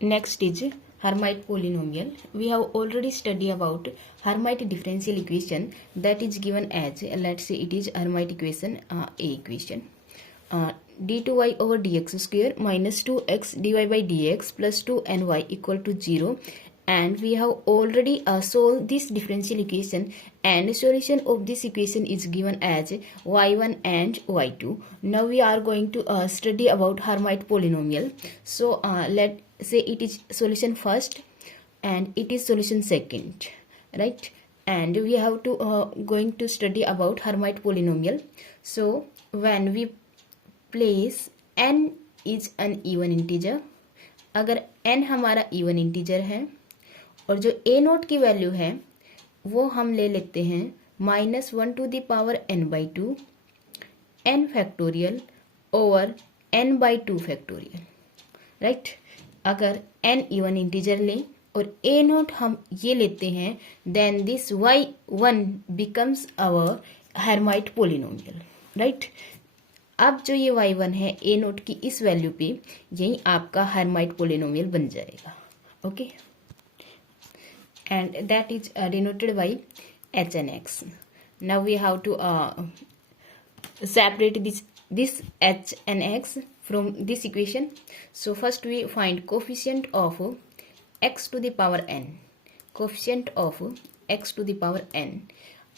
Next is Hermite polynomial. We have already studied about Hermite differential equation that is given as, let's say it is Hermite equation, A equation. D2y over dx square minus 2x dy by dx plus 2ny equal to 0, and we have already solved this differential equation, and solution of this equation is given as y1 and y2. Now we are going to study about Hermite polynomial. So let's say it is solution first and it is solution second, right? And we have to going to study about Hermite polynomial. So when we place n is an even integer, अगर n हमारा even integer है और जो a note की value है वो हम ले लेते हैं -1 to the power n by 2 n factorial over n by 2 factorial, right. अगर n इवन इंटीजर लें और a नोट हम ये लेते हैं, then this y1 becomes our Hermite polynomial, right. अब जो ये y1 है a नोट की इस वैल्यू पे, यही आपका हेर्माइट पोलिनोमियल बन जाएगा, okay. And that is denoted bye h and x. Now we have to separate this h and x from this equation. So first we find coefficient of x to the power n. Coefficient of x to the power n.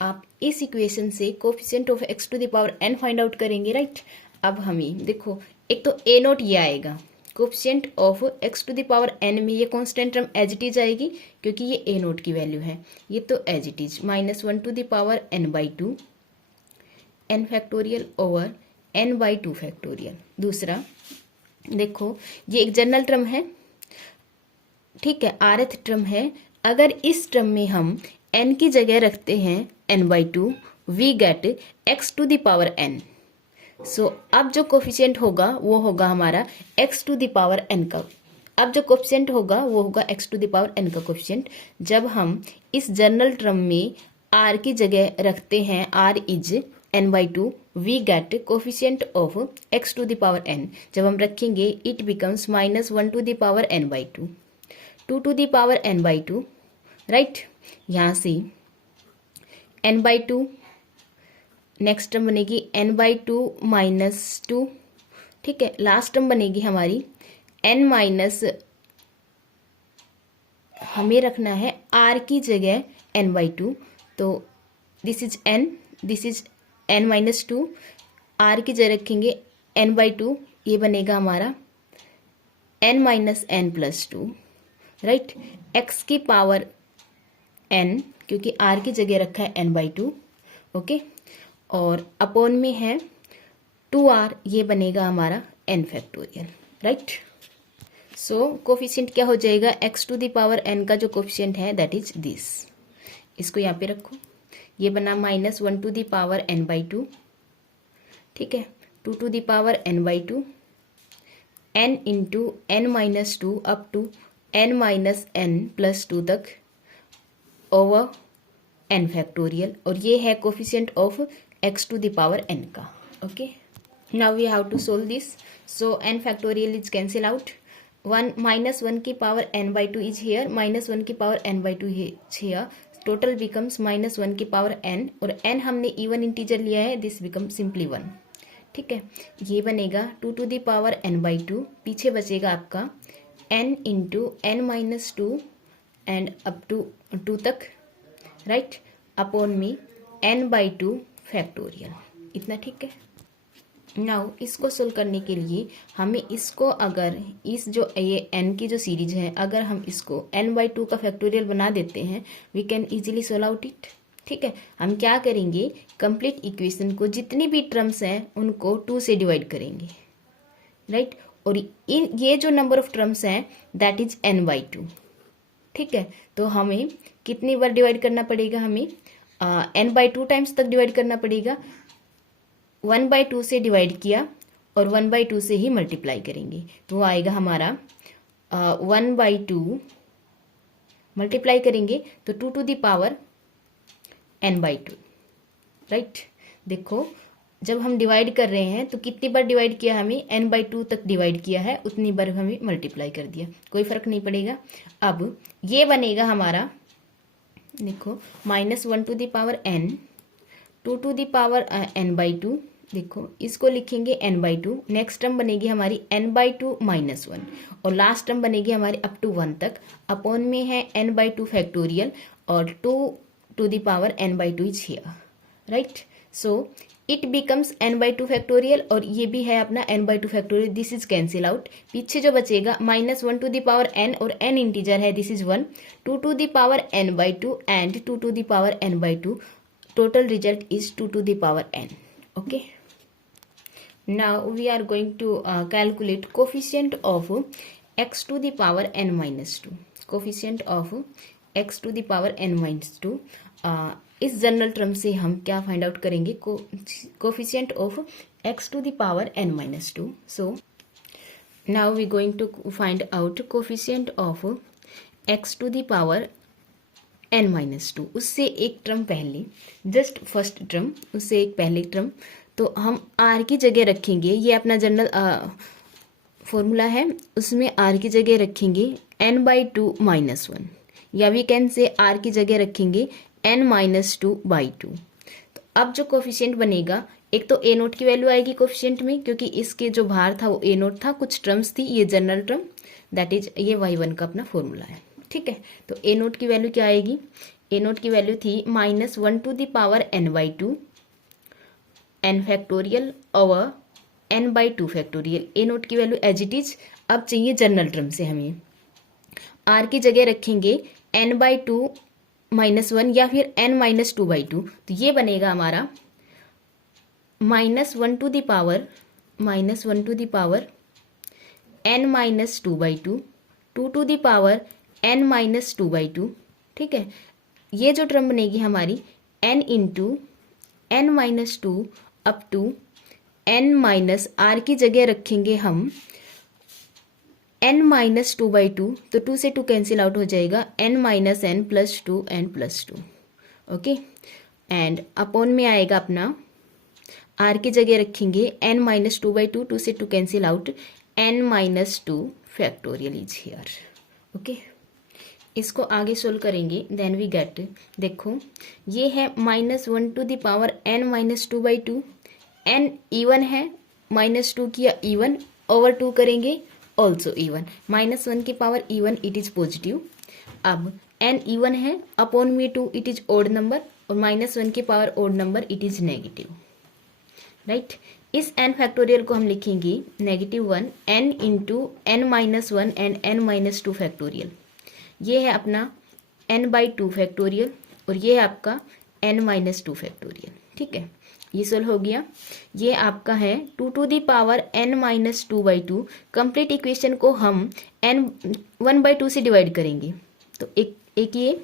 आप इस equation से coefficient of x to the power n find out करेंगे, right. अब हमें देखो, एक तो a not ये आएगा, coefficient of x to the power n में ये constant term as it is आएगी क्योंकि ये a नोट की वैल्यू है, ये तो as it is -1 to the power n by 2 n factorial over n by 2 factorial. दूसरा देखो, ये एक जनरल टर्म है, ठीक है, rth टर्म है। अगर इस टर्म में हम n की जगह रखते हैं n by 2, we get x to the power n। So अब जो कोफिशिएंट होगा वो होगा हमारा x to the power n का, अब जो कोफिशिएंट होगा वो होगा x to the power n का कोफिशिएंट। जब हम इस जनरल टर्म में r की जगह रखते हैं, r is n by 2, we get coefficient of x to the power n। जब हम रखेंगे it becomes -1 to the power n by 2, 2 to the power n by 2, right. यहाँ से n बाई 2, नेक्स्ट टर्म बनेगी n बाई 2 माइनस 2, ठीक है। Last term बनेगी हमारी n माइनस, हमें रखना है r की जगह n बाई 2, तो this is n, this is n minus 2, r की जगह रखेंगे n बाई 2, ये बनेगा हमारा n minus n plus 2, right. x की पावर n, क्योंकि r की जगह रखा है n बाई 2, ओके, और अपॉन में है 2r, ये बनेगा हमारा n factorial, right. So coefficient क्या हो जाएगा, x to the power n का जो कोफिशिएंट है दैट इज दिस, इसको यहाँ पे रखो, ये बना -1 to the power n by 2, ठीक है, 2 to the power n by 2, n into n minus 2 up to n minus n plus 2 तक ओवर n फैक्टोरियल, और ये है coefficient of x to the power n का, okay. Now we have to solve this. So n factorial is cancel out, 1 की power n by 2 is here, -1 की power n by 2 is here, total becomes -1 की power n, और n हमने even integer लिया है, this become simply 1, ठीक है। ये बनेगा 2 to the power n by 2, पीछे बचेगा आपका n into n minus 2 and up to 2 तक, राइट, अपॉन में n बाई 2 फैक्टोरियल, इतना, ठीक है। नाउ इसको सोल्व करने के लिए हमें इसको, अगर इस जो ये n की जो सीरीज है, अगर हम इसको n बाई 2 का फैक्टोरियल बना देते हैं, we can easily solve out it, ठीक है। हम क्या करेंगे, कंप्लीट इक्वेशन को जितनी भी टर्म्स हैं उनको 2 से डिवाइड करेंगे, राइट, और ये जो नंबर ऑफ टर्म्स हैं दैट इज n बाई 2, ठीक है। तो हमें कितनी बार डिवाइड करना पड़ेगा, हमें n बाई 2 टाइम्स तक डिवाइड करना पड़ेगा। 1 बाई 2 से डिवाइड किया और 1 बाई 2 से ही मल्टीप्लाई करेंगे, तो वो आएगा हमारा 1 बाई 2, मल्टीप्लाई करेंगे तो 2 to the power n by 2, right. देखो जब हम डिवाइड कर रहे हैं तो कितनी बार डिवाइड किया, हमें n/2 तक डिवाइड किया है, उतनी बार हमें मल्टीप्लाई कर दिया, कोई फर्क नहीं पड़ेगा। अब ये बनेगा हमारा, देखो -1/n 2/n/2, देखो इसको लिखेंगे n/2। नेक्स्ट टर्म बनेगी हमारी n/2 -1 और लास्ट टर्म बनेगी हमारी अप टू 1 तक। अपॉन में है n/2 फैक्टोरियल और 2n/2 is here, right. So it becomes n/2 factorial और ये भी है अपना n/2 factorial, this is cancel out. पीछे जो बचेगा -1/n और n इंटीजर है, this is 1, 2n/2 and 2n/2, total result is 2n. Okay, now we are going to calculate coefficient of x to the power n minus 2, coefficient of x to the power n minus 2। इस general term से हम क्या find out करेंगे, coefficient of x to the power n minus 2। so now we going to find out coefficient of x to the power n-2। उससे एक term पहले, just first term, उससे एक पहले टर्म, तो हम r की जगह रखेंगे, ये अपना जनरल फॉर्मूला है, उसमें r की जगह रखेंगे n/2 -1, या वी कैन से r की जगह रखेंगे n-2/2। तो अब जो कोफिशिएंट बनेगा, एक तो a नोट की वैल्यू आएगी कोफिशिएंट में, क्योंकि इसके जो बाहर था वो a नोट था, कुछ टर्म्स थी, ये जनरल टर्म, दैट इज ये y1 का अपना फॉर्मूला है, ठीक है। तो a नोट की वैल्यू क्या आएगी, a नोट की वैल्यू थी -1/n/2 n factorial over n/2 factorial. a note की वैल्यू एज इट इज। अब चाहिए जनरल टर्म से, हमें r की जगह रखेंगे n/2 -1 या फिर n-2/2, तो ये बनेगा हमारा -1 to the power n-2/2, 2 to the power n-2/2, ठीक है। ये जो टर्म बनेगी हमारी n into n-2 up to n- r की जगह रखेंगे हम n-2/2, तो 2 से 2 कैंसिल आउट हो जाएगा, n-n + 2n+2, okay. And upon में आएगा अपना r की जगह रखेंगे n-2/2, 2 से 2 cancel out, n-2 factorial is here, okay. इसको आगे सोल्व करेंगे, देन वी गेट, देखो ये है -1 to the power n-2/2, n even है, -2 किया इवन, ओवर 2 करेंगे ऑल्सो इवन, -1 की power even, it is positive. अब n इवन है, अपॉन में 2, इट इज ओड नंबर, और -1 की power odd number, it is negative, right. इस n फैक्टोरियल को हम लिखेंगे -1 n into n-1 and n-2 factorial. ये है अपना n/2 फैक्टोरियल और ये है आपका n-2 फैक्टोरियल, ठीक है। ये सोल्व हो गया। ये आपका है 2 to the power n-2/2। Complete equation को हम n1/2 से डिवाइड करेंगे, तो एक ये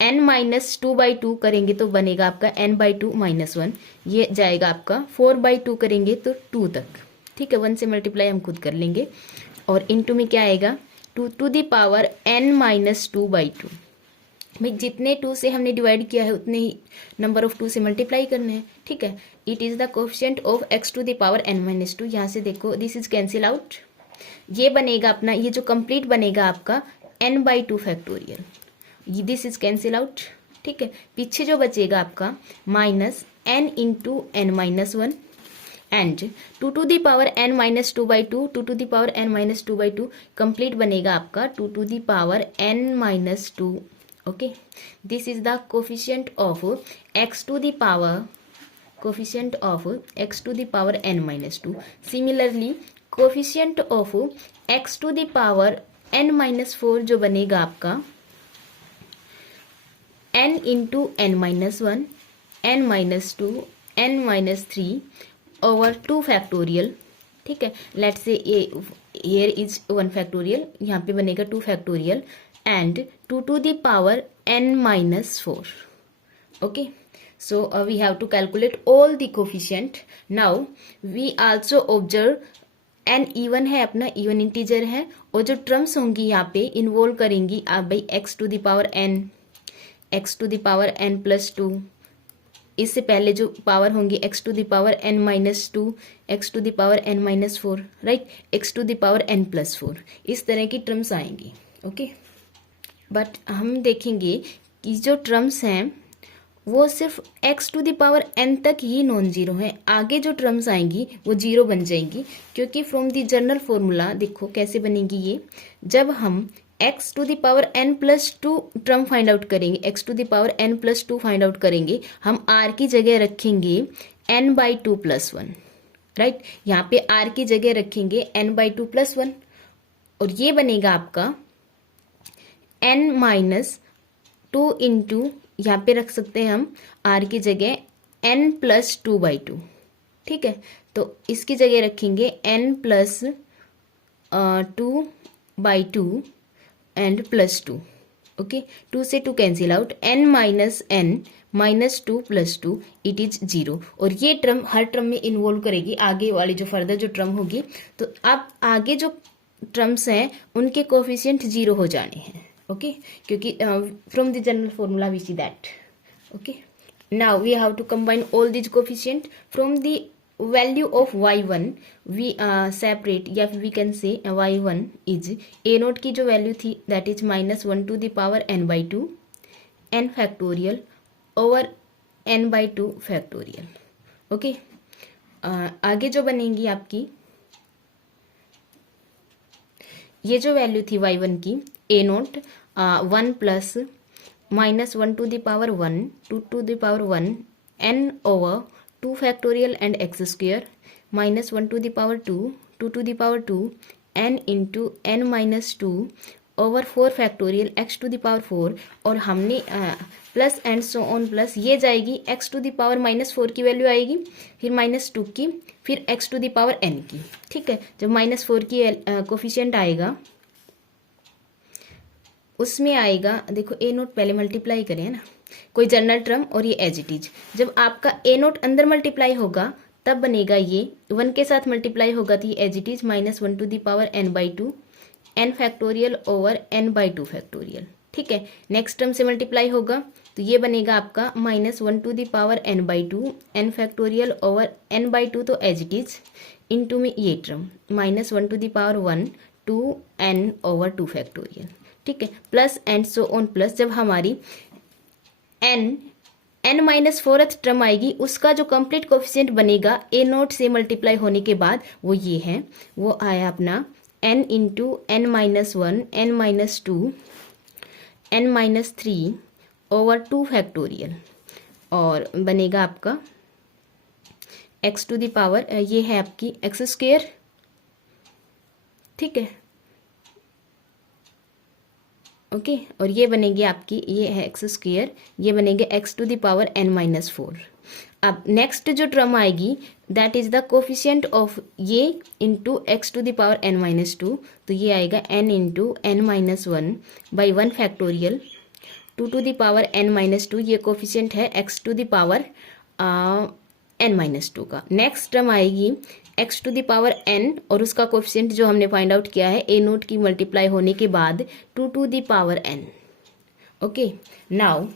n-2/2 करेंगे तो बनेगा आपका n/2 -1, ये जाएगा आपका 4/2 करेंगे तो 2 तक, ठीक है। 1 से मल्टीप्लाई हम खुद कर लेंगे, और इनटू में क्या आएगा 2 to the power n-2/2। भाई जितने 2 से हमने डिवाइड किया है उतने ही नंबर ऑफ 2 से मल्टीप्लाई करने हैं, ठीक है। It is the coefficient of x to the power n-2। यहाँ से देखो दिस इज कैंसिल आउट, ये बनेगा अपना, ये जो कंप्लीट बनेगा आपका n/2 factorial, this is cancel out, ठीक है। पीछे जो बचेगा आपका -n into n-1 and 2 to the power n-2/2, 2 to the power n-2/2, complete बनेगा आपका 2 to the power n-2, okay. This is the coefficient of x to the power n-2। Similarly coefficient of x to the power n-4 जो बनेगा आपका n into n-1 n-2 n-3 over 2 factorial, ठीक है। Let's say ये here is 1 factorial, यहाँ पे बनेगा 2 factorial and 2 to the power n-4, okay। So we have to calculate all the coefficient. Now we also observe n even है, अपना even integer है, और जो टर्म्स होंगी यहाँ पे इन्वॉल्व करेंगी आप भाई x to the power n + 2 इससे पहले जो पावर होंगी x to the power n minus 2, x to the power n minus 4, right, x to the power n plus 4, इस तरह की टर्म्स आएंगी। ओके, बट हम देखेंगे कि जो टर्म्स हैं वो सिर्फ x to the power n तक ही नॉन जीरो हैं, आगे जो टर्म्स आएंगी वो जीरो बन जाएंगी, क्योंकि फ्रॉम द जनरल फॉर्मूला देखो कैसे बनेगी ये, जब हम x to the power n plus 2 term find out करेंगे, x to the power n plus 2 find out करेंगे, हम r की जगह रखेंगे n बाई 2 प्लस 1, राइट, यहाँ पे r की जगह रखेंगे n बाई 2 प्लस 1, और ये बनेगा आपका n माइनस 2 इंटू, यहाँ पे रख सकते हैं हम r की जगह n प्लस 2 बाई 2, ठीक है, तो इसकी जगह रखेंगे n plus 2 by 2 and plus 2, okay, 2 से 2 cancel out, n minus n minus 2 plus 2 it is 0, और ये टर्म हर टर्म में इन्वॉल्व करेगी आगे वाली जो फर्दर जो टर्म होगी, तो अब आगे जो टर्म्स हैं उनके कोफिशिएंट 0 हो जाने हैं, ओके, क्योंकि from the general formula we see that, okay, now we have to combine all this coefficient from the value of y1 we separate, या we can say y1 is a note की जो value थी that is minus 1 to the power n by 2 n factorial over n by 2 factorial, okay, आगे जो बनेगी आपकी ये जो वैल्यू थी y1 की a naught 1 plus minus 1 to the power 1 2 to the power 1 n over 2 factorial and x square minus 1 to the power 2 2 to the power 2 n into n minus 2 over 4 factorial x to the power 4, और हमने plus and so on plus ये जाएगी x to the power minus 4 की value आएगी, फिर minus 2 की, फिर x to the power n की, ठीक है, जब माइनस 4 की कोफिशिएंट आएगा उसमें आएगा, देखो a नोट पहले मल्टीप्लाई करें ना, कोई जनरल टर्म और ये एज इट इज, जब आपका a नोट अंदर मल्टीप्लाई होगा तब बनेगा ये 1 के साथ मल्टीप्लाई होगा तो ये as it is minus 1 to the power n by 2 n factorial over n by 2 factorial, ठीक है, नेक्स्ट टर्म से मल्टीप्लाई होगा तो ये बनेगा आपका minus 1 to the power n by 2 n factorial over n by 2 तो एज इट इज इंटू में ये term minus 1 to the power 1 2 n over 2 factorial, ठीक है, plus and so on plus, जब हमारी n माइनस 4th टर्म आएगी उसका जो कंप्लीट कोफिशिएंट बनेगा a नोट से मल्टीप्लाई होने के बाद वो ये है, वो आया अपना n into n minus 1 n minus 2 n minus 3 over 2 factorial, और बनेगा आपका x टू द पावर, ये है आपकी एक्स स्क्वेयर, ठीक है, ओके, और ये बनेगी आपकी, ये है एक्स स्क्वेयर, ये बनेगा x to the power n minus 4। अब नेक्स्ट जो टर्म आएगी that is the coefficient of ये into x to the power n minus 2, तो ये आएगा n into n minus 1 by 1 factorial 2 to the power n minus 2, ये coefficient है x to the power n minus 2 का। Next term आएगी x to the power n, और उसका coefficient जो हमने फाइंड आउट किया है a नोट की मल्टीप्लाई होने के बाद 2 to the power n, okay, now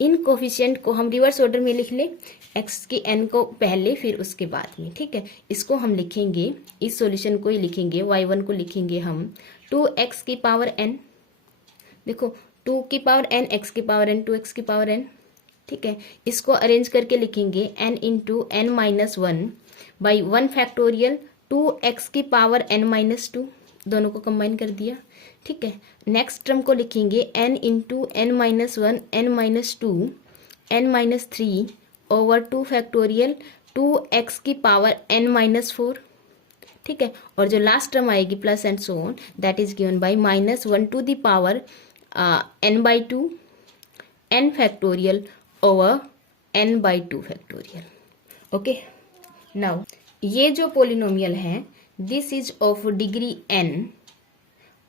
इन कोफिशिएंट को हम रिवर्स ऑर्डर में लिख ले, x की n को पहले फिर उसके बाद में, ठीक है, इसको हम लिखेंगे, इस सॉल्यूशन को ही लिखेंगे, y1 को लिखेंगे हम 2x की पावर n, देखो 2 की पावर n x की पावर n 2x की पावर n, ठीक है, इसको अरेंज करके लिखेंगे n into n minus 1 by 1 factorial 2x की पावर n माइनस 2, दोनों को कंबाइन कर दिया, ठीक है, नेक्स्ट टर्म को लिखेंगे n into n minus 1 n minus 2 n minus 3 over 2 factorial 2x की पावर n माइनस 4, ठीक है, और जो लास्ट टर्म आएगी plus and so on that is given by minus 1 to the power n by 2 n factorial over n by 2 factorial, okay, now ये जो polynomial है this is of degree n,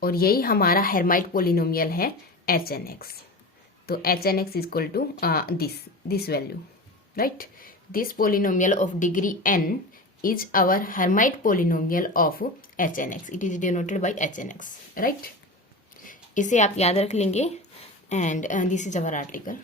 और यही हमारा हेर्माइट पोलिनोमियल है hn(x), तो hn(x) is equal to this value, right, this polynomial of degree n is our Hermite polynomial of hn(x), it is denoted by hn(x), right, इसे आप याद रख लेंगे, and this is our article.